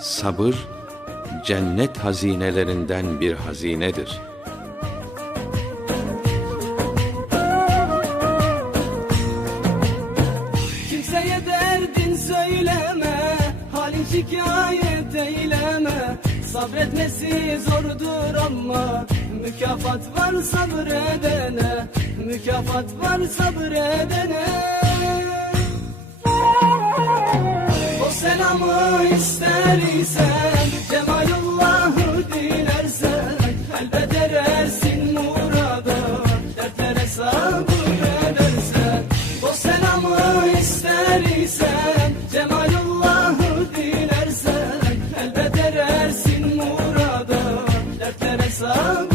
Sabır, cennet hazinelerinden bir hazinedir. Kimseye derdin söyleme Halin şikayet eyleme Sabretmesi zordur ama Mükafat var sabredene Mükafat var sabredene Selamı ister isen Cemalullah'ı dilersen Elbet erersin murada Dertlere sabır edersen. O selamı ister isen Cemalullah'ı dilersen Elbet erersin murada Dertlere sabır